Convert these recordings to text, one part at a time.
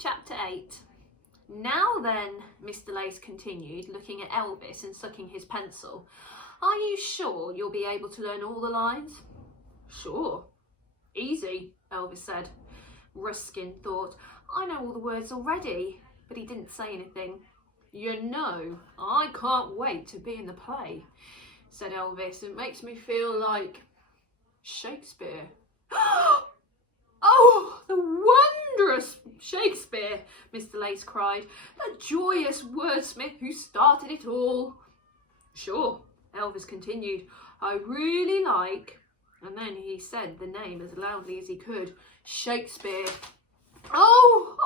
Chapter 8. Now then, Mr. Lace continued, looking at Elvis and sucking his pencil, are you sure you'll be able to learn all the lines? Sure. Easy, Elvis said. Ruskin thought, I know all the words already, but he didn't say anything. You know, I can't wait to be in the play, said Elvis. It makes me feel like Shakespeare. Oh, the wondrous Shakespeare, Mr. Lace cried, the joyous wordsmith who started it all. Sure, Elvis continued, I really like, and then he said the name as loudly as he could, Shakespeare. Oh,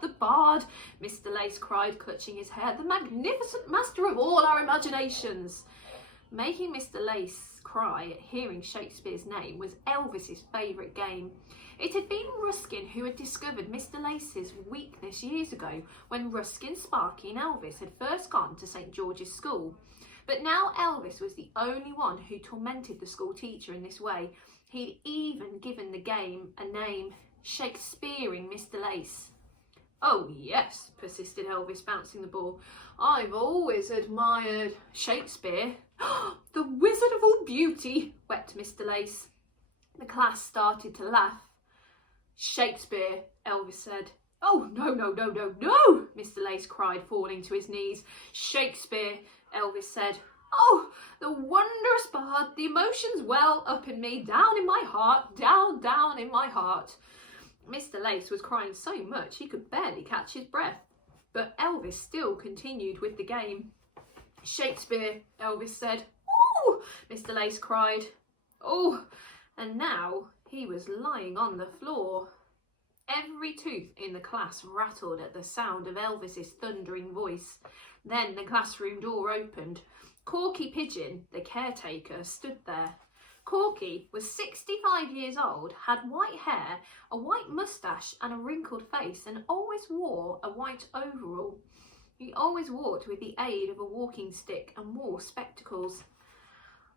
the bard, Mr. Lace cried, clutching his hair, the magnificent master of all our imaginations. Making Mr. Lace cry at hearing Shakespeare's name was Elvis's favourite game. It had been Ruskin who had discovered Mr. Lace's weakness years ago when Ruskin, Sparky and Elvis had first gone to St. George's School. But now Elvis was the only one who tormented the school teacher in this way. He'd even given the game a name, Shakespearing Mr. Lace. Oh yes, persisted Elvis, bouncing the ball. I've always admired Shakespeare. The wizard of all beauty, wept Mr. Lace. The class started to laugh. Shakespeare, Elvis said. Oh, no, Mr. Lace cried, falling to his knees. Shakespeare, Elvis said. Oh, the wondrous bard, the emotions well up in me, down in my heart, down in my heart. Mr. Lace was crying so much he could barely catch his breath, but Elvis still continued with the game. Shakespeare, Elvis said. Oh, Mr. Lace cried. Oh, and now he was lying on the floor. Every tooth in the class rattled at the sound of Elvis's thundering voice. Then the classroom door opened. Corky Pigeon, the caretaker, stood there. Corky was 65 years old, had white hair, a white moustache and a wrinkled face, and always wore a white overall. He always walked with the aid of a walking stick and wore spectacles.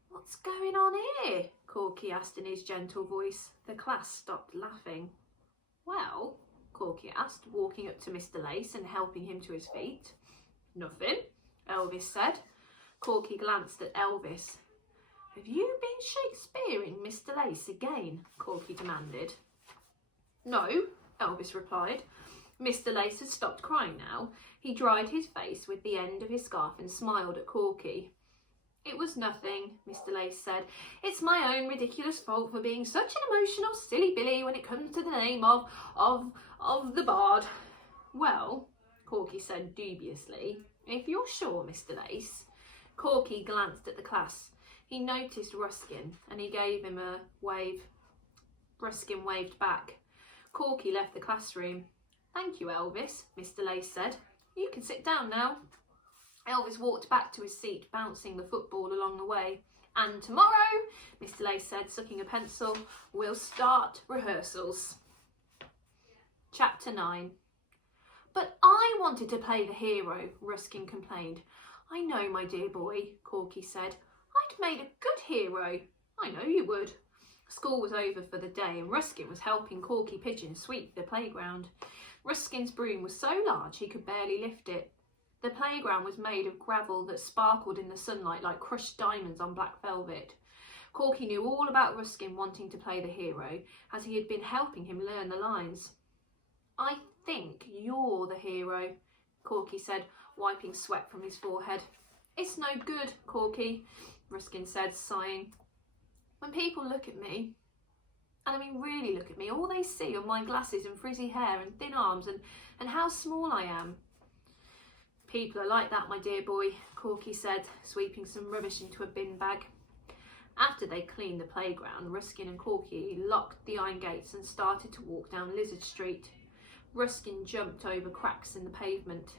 What's going on here? Corky asked in his gentle voice. The class stopped laughing. Well, Corky asked, walking up to Mr. Lace and helping him to his feet. Nothing, Elvis said. Corky glanced at Elvis. Have you been Shakespearing Mr. Lace again? Corky demanded. No, Elvis replied. Mr. Lace had stopped crying now. He dried his face with the end of his scarf and smiled at Corky. It was nothing, Mr. Lace said. It's my own ridiculous fault for being such an emotional silly Billy when it comes to the name of the bard. Well, Corky said dubiously, if you're sure, Mr. Lace. Corky glanced at the class. He noticed Ruskin and he gave him a wave. Ruskin waved back. Corky left the classroom. Thank you, Elvis, Mr. Lace said. You can sit down now. Elvis walked back to his seat, bouncing the football along the way. And tomorrow, Mr. Lace said, sucking a pencil, we'll start rehearsals. Chapter 9. But I wanted to play the hero, Ruskin complained. I know, my dear boy, Corky said. I'd made a good hero. I know you would. School was over for the day and Ruskin was helping Corky Pigeon sweep the playground. Ruskin's broom was so large he could barely lift it. The playground was made of gravel that sparkled in the sunlight like crushed diamonds on black velvet. Corky knew all about Ruskin wanting to play the hero, as he had been helping him learn the lines. I think you're the hero, Corky said, wiping sweat from his forehead. It's no good, Corky, Ruskin said, sighing. When people look at me, and I mean really look at me, all they see are my glasses and frizzy hair and thin arms and how small I am. People are like that, my dear boy, Corky said, sweeping some rubbish into a bin bag. After they cleaned the playground, Ruskin and Corky locked the iron gates and started to walk down Lizard Street. Ruskin jumped over cracks in the pavement.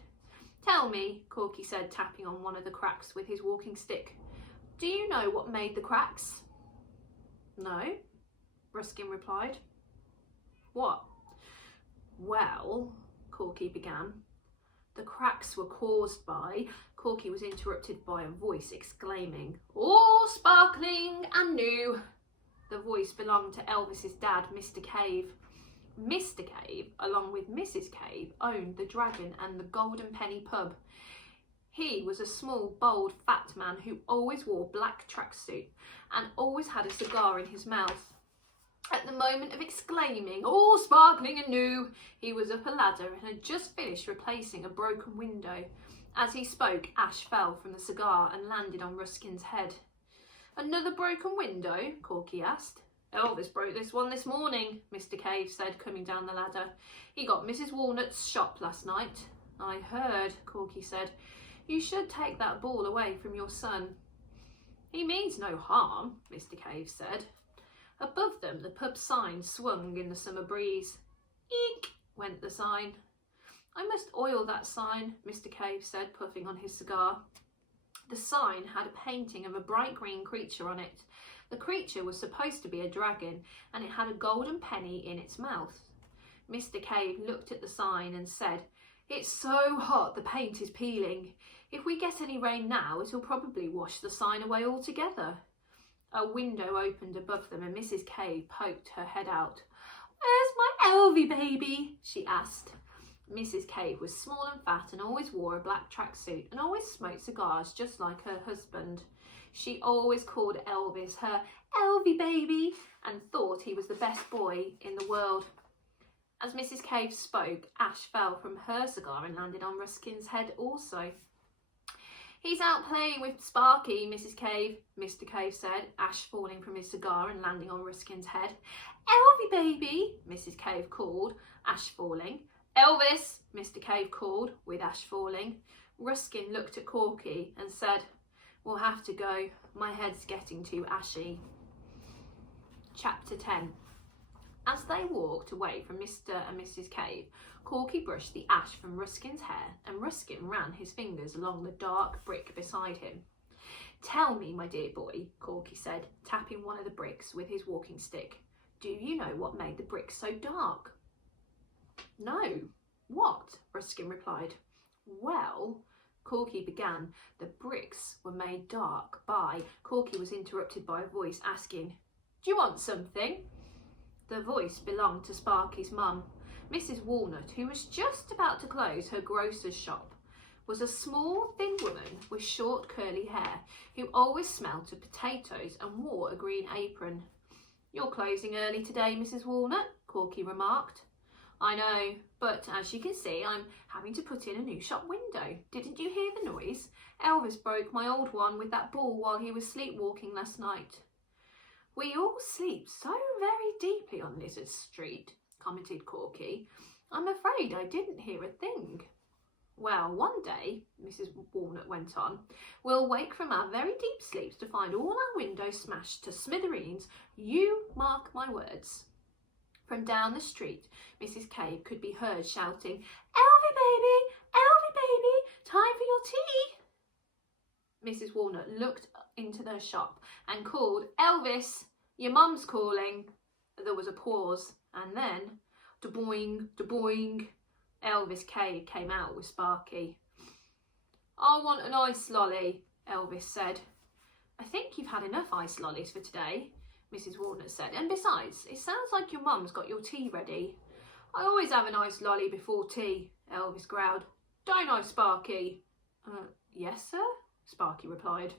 Tell me, Corky said, tapping on one of the cracks with his walking stick. Do you know what made the cracks? No, Ruskin replied. What? Well, Corky began. The cracks were caused by... Corky was interrupted by a voice exclaiming, all sparkling and new. The voice belonged to Elvis's dad, Mr. Cave. Mr. Cave, along with Mrs. Cave, owned the Dragon and the Golden Penny pub. He was a small, bold, fat man who always wore a black tracksuit and always had a cigar in his mouth. At the moment of exclaiming, "All sparkling and new," he was up a ladder and had just finished replacing a broken window. As he spoke, ash fell from the cigar and landed on Ruskin's head. "Another broken window?" Corky asked. "Elvis broke this one this morning," Mr. Cave said, coming down the ladder. "He got Mrs. Walnut's shop last night." "I heard," Corky said. "You should take that ball away from your son." "He means no harm," Mr. Cave said. Above them, the pub sign swung in the summer breeze. "Eek," went the sign. "I must oil that sign," Mr. Cave said, puffing on his cigar. The sign had a painting of a bright green creature on it. The creature was supposed to be a dragon, and it had a golden penny in its mouth. Mr. Cave looked at the sign and said, "It's so hot the paint is peeling. If we get any rain now, it'll probably wash the sign away altogether." A window opened above them and Mrs. Cave poked her head out. "Where's my Elvie baby?" she asked. Mrs. Cave was small and fat and always wore a black tracksuit and always smoked cigars just like her husband. She always called Elvis her Elvie baby and thought he was the best boy in the world. As Mrs. Cave spoke, ash fell from her cigar and landed on Ruskin's head also. "He's out playing with Sparky, Mrs. Cave," Mr. Cave said, ash falling from his cigar and landing on Ruskin's head. "Elvie baby," Mrs. Cave called, ash falling. "Elvis," Mr. Cave called, with ash falling. Ruskin looked at Corky and said, "We'll have to go. My head's getting too ashy." Chapter 10. As they walked away from Mr. and Mrs. Cave, Corky brushed the ash from Ruskin's hair and Ruskin ran his fingers along the dark brick beside him. "Tell me, my dear boy," Corky said, tapping one of the bricks with his walking stick, "do you know what made the bricks so dark?" "No. What?" Ruskin replied. "Well," Corky began, "the bricks were made dark by—" Corky was interrupted by a voice asking, "Do you want something?" The voice belonged to Sparky's mum. Mrs. Walnut, who was just about to close her grocer's shop, was a small, thin woman with short, curly hair who always smelt of potatoes and wore a green apron. "You're closing early today, Mrs. Walnut," Corky remarked. "I know, but as you can see, I'm having to put in a new shop window. Didn't you hear the noise? Elvis broke my old one with that ball while he was sleepwalking last night." "We all sleep so very deeply on Lizard Street," commented Corky. "I'm afraid I didn't hear a thing." "Well, one day," Mrs. Walnut went on, "we'll wake from our very deep sleeps to find all our windows smashed to smithereens. You mark my words." From down the street, Mrs. Cave could be heard shouting, "Elvie baby! Elvie baby! Time for your tea!" Mrs. Walnut looked into their shop and called, "Elvis, your mum's calling." There was a pause, and then, da-boing, da-boing, Elvis Cave came out with Sparky. "I want an ice lolly," Elvis said. "I think you've had enough ice lollies for today," Mrs. Walnut said. "And besides, it sounds like your mum's got your tea ready." "I always have an ice lolly before tea," Elvis growled. "Don't I, Sparky?" Yes, sir," Sparky replied.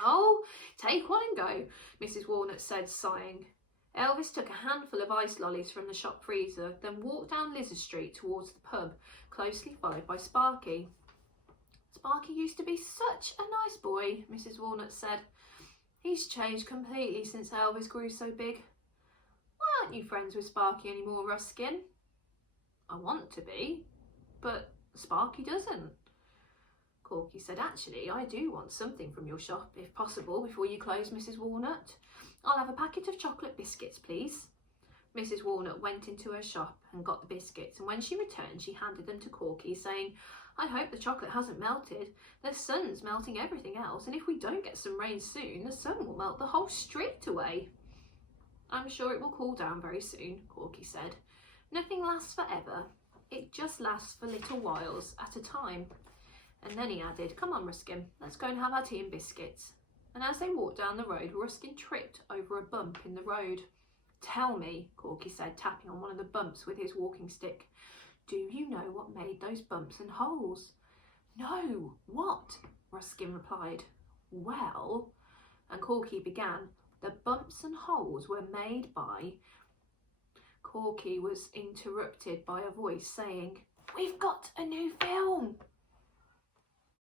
"Oh, take one and go," Mrs. Walnut said, sighing. Elvis took a handful of ice lollies from the shop freezer, then walked down Lizard Street towards the pub, closely followed by Sparky. "Sparky used to be such a nice boy," Mrs. Walnut said. "He's changed completely since Elvis grew so big. Why aren't you friends with Sparky anymore, Ruskin?" "I want to be, but Sparky doesn't." Corky said, "Actually, I do want something from your shop, if possible, before you close, Mrs. Walnut. I'll have a packet of chocolate biscuits, please." Mrs. Walnut went into her shop and got the biscuits, and when she returned, she handed them to Corky, saying, "I hope the chocolate hasn't melted. The sun's melting everything else, and if we don't get some rain soon, the sun will melt the whole street away." "I'm sure it will cool down very soon," Corky said. "Nothing lasts forever. It just lasts for little whiles at a time." And then he added, "Come on, Ruskin, let's go and have our tea and biscuits." And as they walked down the road, Ruskin tripped over a bump in the road. Tell me, Corky said, tapping on one of the bumps with his walking stick. Do you know what made those bumps and holes? No, what? Ruskin replied. Well, and Corky began, the bumps and holes were made by... Corky was interrupted by a voice saying, We've got a new film.